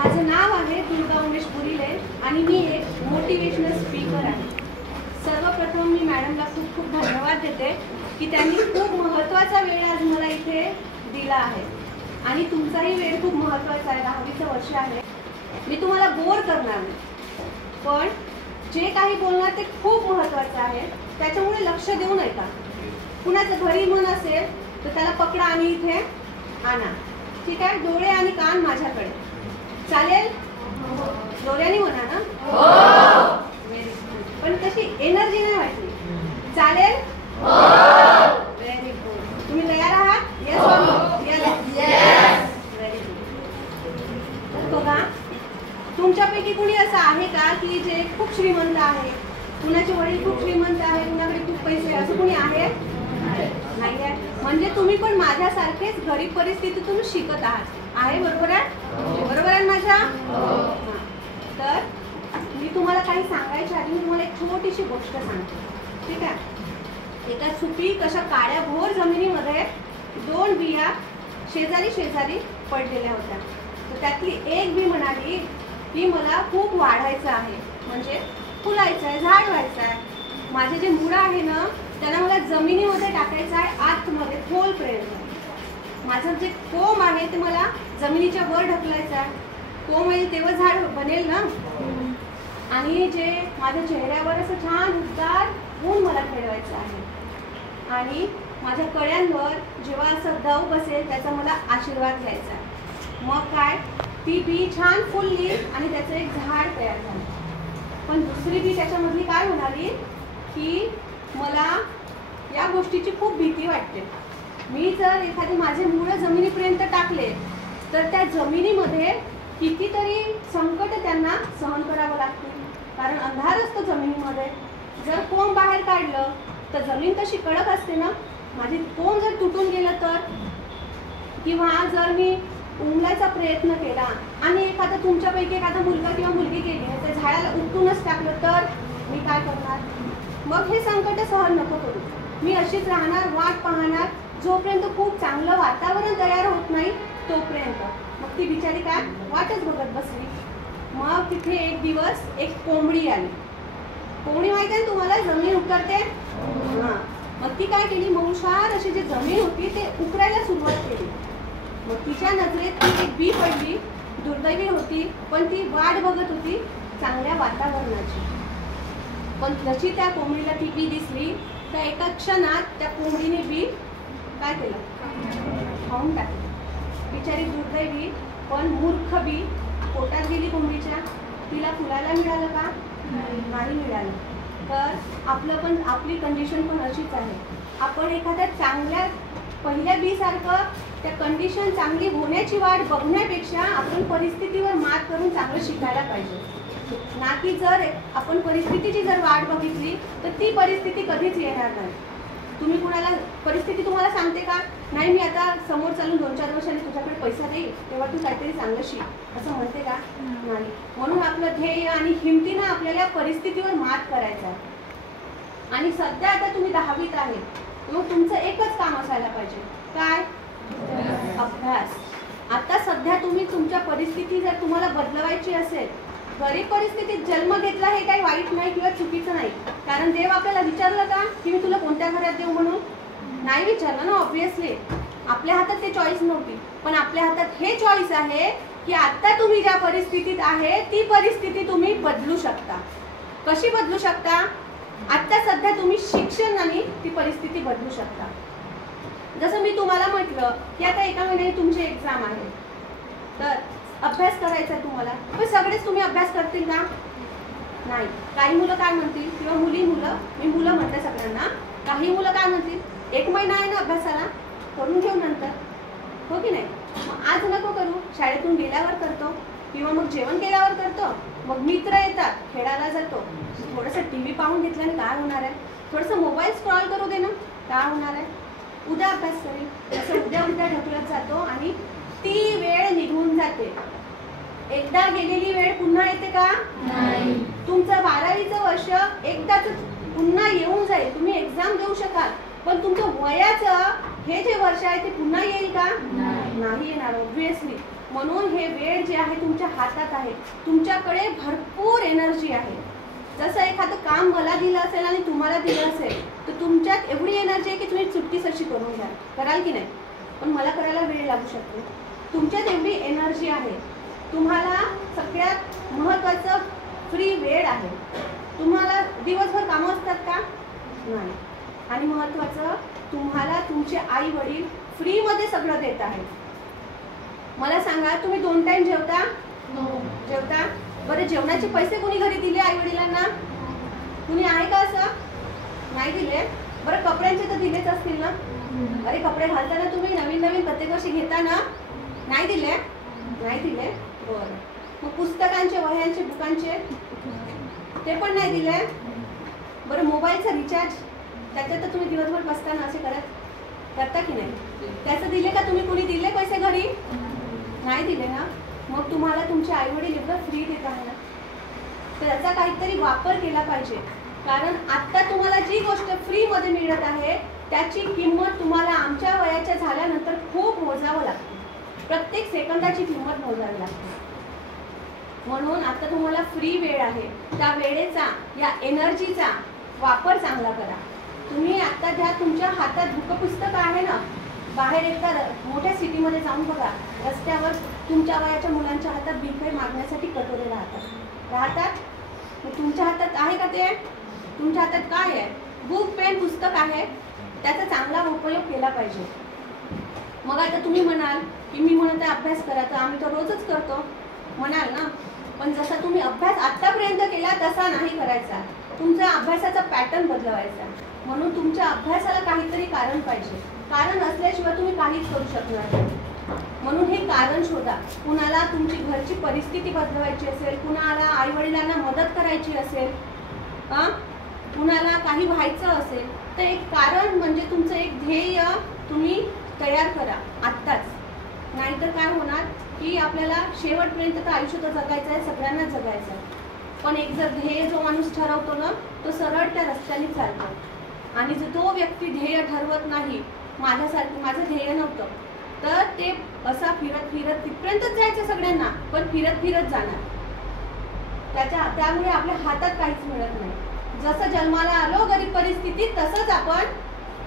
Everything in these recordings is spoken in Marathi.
माझं नाव आहे दुर्गा उमेश पुरीले आणि मी एक मोटिवेशनल स्पीकर आहे। सर्वप्रथम मी मॅडमला खूप खूप धन्यवाद देते की त्यांनी खूप महत्त्वाचा वेळ आज मला इथे दिला आहे आणि तुमचाही वेळ खूप महत्त्वाचा आहे। 10वीचं वर्ष आहे। मी तुम्हाला बोर करणार नाही, पण जे काही बोलणार ते खूप महत्त्वाचं आहे, त्याच्यामुळे लक्ष देऊन ऐका। कुणाचं घरी मन असेल तर त्याला पकडा आणि इथे आणा, ठीक आहे? डोळे आणि कान माझ्याकडे, चालेल? डोळ्यांनी म्हणा ना? हो। पण तशी एनर्जी नाही वाटली, चालेल? हो। Very good. तुम्ही तयार आहात? येस और नो? यस। Very good. बघा, तुमच्यापैकी कुणी असं आहे का की जे खूप श्रीमंत आहे? कुणाचे वडील खूप श्रीमंत आहे, कुणाकडे खूप पैसे, असं कुणी आहे? नाही आहे। म्हणजे तुम्ही पण माझ्यासारखेच गरीब परिस्थितीतून शिकत आहात, आहे? बरोबर आहे? बरोबर आहे माझ्या? तर मी तुम्हाला काही सांगायच्या आधी मी तुम्हाला एक छोटीशी गोष्ट सांगते, ठीक आहे? एका सुपीक अशा काळ्या भोर जमिनीमध्ये 2 बिया शेजारी शेजारी पडलेल्या होत्या। तर त्यातली एक बी म्हणाली की मला खूप वाढायचं आहे, म्हणजे फुलायचं आहे, झाड व्हायचं आहे। माझे जे मुळं आहे ना, त्यांना मला जमिनीमध्ये टाकायचं आहे, आतमध्ये खोलपर्यंत। माझं जे कोंब आहे ते मला जमिनीच्या वर ढकलायचं आहे। कोंब येईल तेव्हा झाड बनेल ना। आणि जे माझ्या चेहऱ्यावर असं छान उबदार ऊन मला खेळवायचं आहे आणि माझ्या कळ्यांवर जेव्हा असं दव बसेल त्याचा मला आशीर्वाद घ्यायचा आहे। मग काय, ती बी छान फुलली आणि त्याचं एक झाड तयार झालं। पण दुसरी बी त्याच्यामधली काय म्हणाली की मला या गोष्टीची खूप भीती वाटते। मी जर एखादी माझे मुळं जमिनीपर्यंत टाकले तर त्या जमिनीमध्ये कितीतरी संकट त्यांना सहन करावं लागतील, कारण अंधार असतो जमिनीमध्ये। जर कोंब बाहेर काढलं तर जमीन कशी कडक असते ना, माझी कोंब जर तुटून गेलं तर, किंवा जर मी उमलायचा प्रयत्न केला आणि एखादा तुमच्यापैकी एखादा मुलगा किंवा मुलगी गेली त्या झाडाला उपटूनच टाकलं तर मी काय करणार? मग हे संकट सहन नको करू। मी अशीच राहणार, वाट पाहणार, जोपर्यंत खूप चांगलं वातावरण तयार होत नाही तोपर्यंत। मग ती बिचारी काय वाटच बघत बसली। मग तिथे एक दिवस एक कोंबडी आली। कोंबडी माहिती आहे तुम्हाला, जमीन उकरते। हां, मग ती काय केली, मौशार अशी जी जमीन होती ते उकरायला सुरुवात केली। मग तिच्या नजरेत ती एक बी पडली, दुर्दैवी होती, पण ती वाट बघत होती चांगल्या वातावरणाची। पण जशी त्या कोंबडीला ती बी दिसली तर एका क्षणात त्या कोंबडीने बी काय केलं, खाऊन टाकली। बिचारी दुर्दैवी पण मूर्ख बी पोटात गेली कोंबडीच्या। तिला फुलायला मिळालं का? नाही मिळालं। तर आपली कंडिशन पण अशीच आहे। आपण एखाद्या चांगल्या पहिल्या बी सारखं त्या कंडिशन चांगली होण्याची वाट बघण्यापेक्षा आपण परिस्थितीवर मात करून चांगलं शिकायला पाहिजे ना, की जर आपण परिस्थितीची जर वाट बघितली तर ती परिस्थिती कधीच येणार नाही। तुम्ही कुणाला परिस्थिती तुम्हाला सांगते का, नाही मी आता समोर चालून 2-4 वर्षांनी तुझ्याकडे पैसा देईल तेव्हा तू काहीतरी चांगलं शिक, असं म्हणते का? नाही। म्हणून आपलं ध्येय आणि हिमतीनं आपल्याला परिस्थितीवर मात करायचं आहे। आणि सध्या आता तुम्ही 10वीत आहे, मग तुमचं एकच काम असायला पाहिजे, काय? अभ्यास। आता सध्या तुम्ही तुमच्या परिस्थिती जर तुम्हाला बदलवायची असेल, गरीब परिस्थितीत जन्म घेतला हे काही वाईट नाही किंवा चुकीचं नाही, कारण देव आपल्याला विचारलं का की मी तुला कोणत्या घरात देऊ म्हणून? नाही विचारलं ना, ऑब्विसली। आपल्या हातात ते चॉईस नव्हती, पण आपल्या हातात हे चॉईस आहे की आता तुम्ही ज्या परिस्थितीत आहे ती परिस्थिती तुम्ही बदलू शकता। कशी बदलू शकता? आता सध्या तुम्ही शिक्षणाने ती परिस्थिती बदलू शकता। जसं मी तुम्हाला म्हटलं की आता एका महिन्याने तुमची एक्झाम आहे, तर अभ्यास करायचा आहे तुम्हाला, पण सगळेच तुम्ही अभ्यास करतील का? नाही। काही मुलं काय म्हणतील, किंवा मी मुलं म्हणते सगळ्यांना, काही मुलं काय म्हणतील, 1 महिना आहे ना अभ्यासाला, करून घेऊ नंतर, हो की नाही? मग आज नको करू, शाळेतून गेल्यावर करतो, किंवा मग जेवण केल्यावर करतो, मग मित्र येतात, खेळायला जातो, थोडंसं TV पाहून घेतल्याने काय होणार आहे, थोडंसं मोबाईल स्क्रॉल करू दे ना, काय होणार आहे, उद्या अभ्यास करेल, असं उद्या ढकलत जातो आणि ती वेळ निघून जाते। एकदा गेलेली वेळ पुन्हा येते का? नाही। तुमचं 12वीचं वर्ष एकदाच पुन्हा येऊन जाईल, तुम्ही एक्झाम देऊ शकाल, पण तुमचं वयाचं हे जे वर्ष आहे ते पुन्हा येईल का? नाही येणार, ऑब्व्हियसली। म्हणून हे वेळ जे आहे तुमच्या हातात आहे. तुमच्याकडे भरपूर एनर्जी आहे. जसं एखादं काम मला दिलं असेल आणि तुम्हाला दिलं असेल तर तुमच्यात एवढी एनर्जी आहे की तुम्ही चुटकीच अशी करून घ्या, कराल की नाही? पण मला करायला वेळ लागू शकतो. तुमच्यात एवढी एनर्जी आहे. तुम्हाला सगळ्यात महत्त्वाचं फ्री वेळ आहे. तुम्हाला दिवसभर कामं असतात का? नाही. आणि महत्त्वाचं तुम्हाला तुमचे आई वडील फ्रीमध्ये सगळं देत आहेत. मला सांगा, तुम्ही 2 टाइम जेवता? जेवता. बरं, जेवणाचे पैसे कोणी घरी दिले आई वडिलांना? कुणी आहे का असं? नाही दिले. बरं, कपड्यांचे तर दिलेच असतील ना? अरे, कपडे घालताना तुम्ही नवीन नवीन प्रत्येक वर्षी घेता ना? नाही दिले? नाही दिले. बरं, मग पुस्तकांचे, वह्यांचे, बुकांचे ते पण नाही दिले. बरं, मोबाईलचा रिचार्ज त्याच्यात तर तुम्ही दिवसभर बसताना असे करता की नाही? त्याचं दिले का तुम्ही? कोणी दिले पैसे घरी? नाही दिले ना? मग तुम्हाला तुमचे आई वडील एवढं फ्री देत आहे ना, तर त्याचा काहीतरी वापर केला पाहिजे. कारण आत्ता तुम्हाला जी गोष्ट फ्रीमध्ये मिळत आहे त्याची किंमत तुम्हाला आमच्या वयाच्या झाल्यानंतर खूप मोजावं लागते. प्रत्येक सेकंदाची किंमत मोजावी लागते. म्हणून आता तुम्हाला फ्री वेळ आहे, त्या वेळेचा, या एनर्जीचा वापर चांगला करा. तुम्ही आत्ता ज्या तुमच्या हातात पुस्तक आहे ना, बाहेर एकदा मोठ्या सिटीमध्ये जाऊन बघा, रस्त्यावर तुमच्या वयाच्या मुलांच्या हातात भिकारी मागण्यासाठी कटोरे राहतात. मग तुमच्या हातात आहे का ते? तुमच्या हातात काय आहे? बुक, पेन, पुस्तक आहे. त्याचा चांगला उपयोग केला पाहिजे. मग आता तुम्ही म्हणाल की मी म्हणत आहे अभ्यास करा, तर आम्ही तर रोजच करतो म्हणाल ना. पण जसा तुम्ही अभ्यास आत्तापर्यंत केला तसा नाही करायचा. तुमचा अभ्यासाचा पॅटर्न बदलवायचा. म्हणून तुमच्या अभ्यासाला काहीतरी कारण पाहिजे. कारण असल्याशिवाय तुम्ही काहीच करू शकणार नाही. म्हणून हे कारण शोधा. कुणाला तुमची घरची परिस्थिती बदलवायची असेल, कुणाला आई वडिलांना मदत करायची असेल, कुणाला काही व्हायचं असेल, तर एक कारण म्हणजे तुमचं एक ध्येय तुम्ही तयार करा आत्ताच. नाहीतर काय होणार की आपल्याला शेवटपर्यंत तर आयुष्य तर जगायचं आहे, सगळ्यांना जगायचं आहे. पण एक जर ध्येय जो माणूस ठरवतो ना, तो सरळ त्या रस्त्याने चालतो. आणि जर तो व्यक्ती ध्येय ठरवत नाही, माझ्यासारखं माझं ध्येय नव्हतं, तर ते असा फिरत फिरत तिथपर्यंतच जायचं सगळ्यांना, पण फिरत फिरत जाणार. त्यामुळे आपल्या हातात काहीच मिळत नाही. जसं जन्माला आलो गरीब परिस्थितीत, तसंच आपण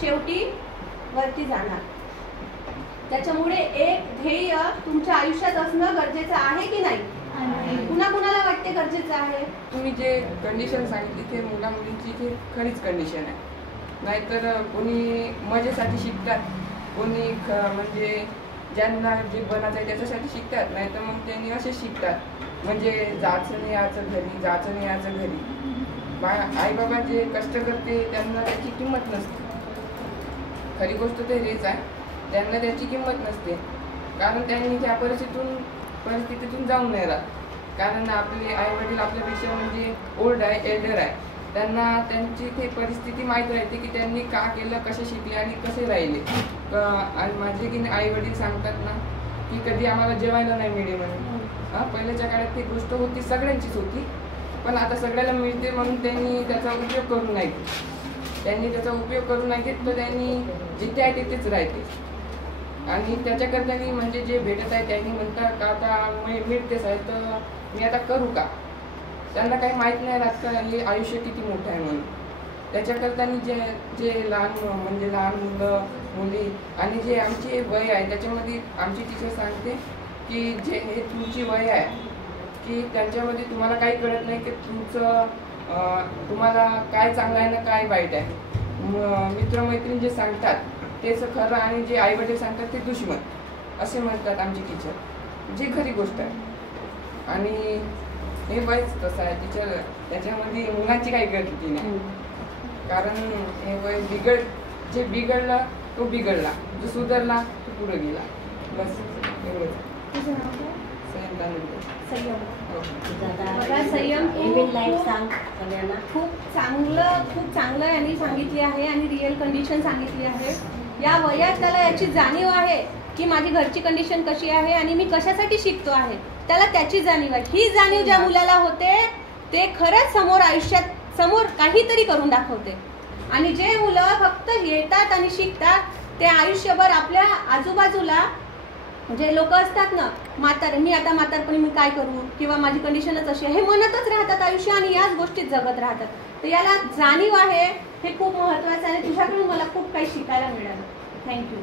शेवटी वरती जाणार. त्याच्यामुळे एक ध्येय तुमच्या आयुष्यात असणं गरजेचं आहे की नाही? कुणाला वाटते गरजेचं आहे? तुम्ही जे कंडिशन सांगितली ते मुला मुलींची ते खरीच कंडिशन आहे. नाहीतर कोणी मजेसाठी शिकतात, कोणी म्हणजे ज्यांना जे बनायचं आहे त्याच्यासाठी शिकतात, नाहीतर मग त्यांनी असे शिकतात म्हणजे जायचं नाही याचं घरी, जायचं नाही याचं घरी. आई बाबा जे कष्ट करते त्यांना त्याची किंमत नसते. खरी गोष्ट तर हेच आहे, त्यांना त्याची किंमत नसते. कारण त्यांनी त्या परिस्थितीतून जाऊन नाही राहत. कारण आपले आई वडील आपल्यापेक्षा म्हणजे ओल्ड आहे, एल्डर आहे. त्यांना त्यांची ते परिस्थिती माहीत राहते की त्यांनी का केलं, कसे शिकले आणि कसे राहिले. आणि माझे की आई वडील सांगतात ना की कधी आम्हाला जेवायला नाही मिळे म्हणून. पहिल्याच्या काळात ती गोष्ट होती, सगळ्यांचीच होती, पण आता सगळ्याला मिळते म्हणून त्यांनी त्याचा उपयोग करून नाही घेत. त्यांनी त्याचा उपयोग करून नाही घेत, तर त्यांनी जिथे आहे तिथेच राहते. आणि त्याच्याकरता म्हणजे जे भेटत आहे त्यांनी म्हणतात का आता मिळतेच आहे तर मी आता करू का. त्यांना काही माहीत नाही राहत का हे आयुष्य किती मोठं आहे म्हणून. त्याच्याकरता जे लहान मुलं मुली आणि जे आमची वय आहे त्याच्यामध्ये आमची टीचर सांगते की जे हे तुमची वय आहे की त्यांच्यामध्ये तुम्हाला काही कळत नाही की तुम्हाला काय चांगलं आहे ना काय वाईट आहे. मित्रमैत्रीण जे सांगतात तेच खरं आणि जे आई वडील सांगतात ते दुश्मन असे म्हणतात आमची टीचर, जी खरी गोष्ट आहे. आणि हे वयच तसं आहे टीचर, त्याच्यामध्ये मुलांची काही गलती नाही. कारण हे वय जे बिघडला तो बिघडला, जो सुधारला तो पुढे गेला, बस एवढंच. संयम खूप चांगलं यांनी सांगितली आहे आणि रिअल कंडिशन सांगितली आहे. या वयात त्याला याची जाणीव आहे की माझी घरची कंडिशन कशी आहे आणि मी कशासाठी शिकतो आहे, त्याला त्याची जाणीव आहे. ही जाणीव ज्या मुलाला होते ते खरंच समोर आयुष्यात काहीतरी करून दाखवते. आणि जे मुलं फक्त येतात आणि शिकतात ते आयुष्यभर आपल्या आजूबाजूला म्हणजे लोक असतात ना, मी आता म्हातारपणी मी काय करू, किंवा माझी कंडिशनच अशी आहे, हे म्हणतच राहतात आयुष्य आणि याच गोष्टीत जगत राहतात. तर याला जाणीव आहे, हे खूप महत्वाचं आहे. तुझ्याकडून मला खूप काही शिकायला मिळालं. थँक्यू.